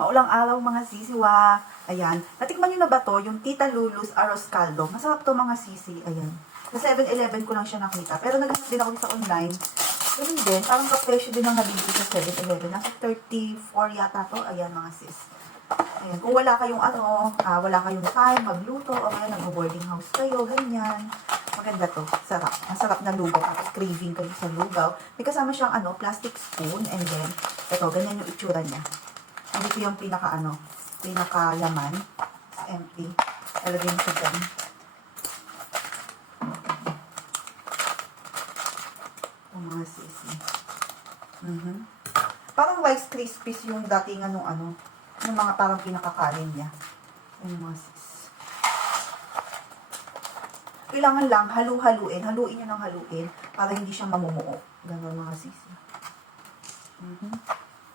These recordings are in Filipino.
Maulang araw mga sisiwa. Ayan. Natikman nyo na ba to? Yung Tita Lulu's Arroz Caldo. Masarap to mga sisi. Ayan. Sa 7-Eleven ko lang siya nakita. Pero naghanap din ako sa online. Ganun din. Parang kapresyo din ang nabili sa 7-Eleven. Nasa 34 yata to. Ayan mga sis. Ayan. Kung wala kayong wala kayong time magluto o kaya nag-boarding house kayo, ganyan. Maganda to. Sarap. Masarap na lugaw. Tapos craving kayo sa lugaw. May kasama siyang plastic spoon. And then, ito, ganyan yung itsura niya. Hindi ko yung pinaka-laman. It's empty. Talagyan siya dyan. Ito mga sisi. Parang Rice Krispies yung dating yung mga parang pinakakain niya. Yung mga sis. Kailangan lang halu-haluin. Haluin nyo ng haluin para hindi siya mamumuo. Ganun mga sisi.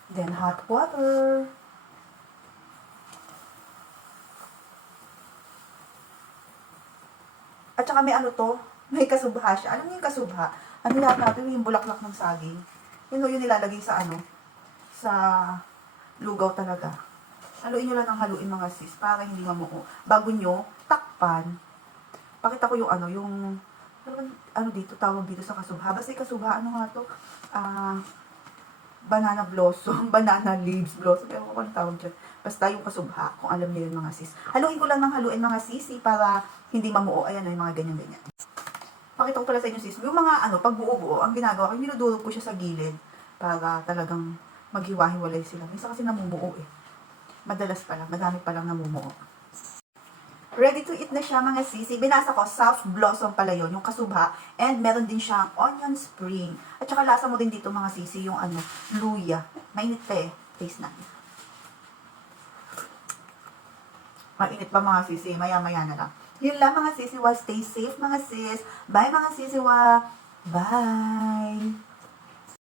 Then hot water. At saka may may kasubha siya. Alam niyo yung kasubha? Ano yata ito? Yung bulaklak ng saging. Yun yung nilalagay sa sa lugaw talaga. Haluin nyo lang ng haluin mga sis para hindi mamuo. Bago nyo takpan, pakita ko yung dito, tawag dito sa kasubha. Basta yung kasubha, nga to? Banana blossom, banana leaves blossom. Pero kung tawag dyan. Basta yung kasubha, kung alam niyo yun mga sis. Haluin ko lang ng haluin mga sisi para hindi mamuo. Ayan, yung mga ganyan-ganyan. Pakita ko pala sa inyo sis. Yung mga pag buo-buo, ang ginagawa ko, dinudurog ko siya sa gilid para talagang maghiwa-hiwalay sila. Minsan kasi namumuo eh. Madalas pa lang, madami pa lang namumuo. Ready to eat na siya mga sisi. Binasa ko, soft blossom pala yun, yung kasubha. And meron din siyang onion spring. At saka lasa mo din dito mga sisi, yung luya. Mainit pa eh. Taste na. Mainit pa mga sisi, maya-maya na lang. Yun lang mga sisiwa, stay safe mga sis. Bye mga sisiwa. Bye!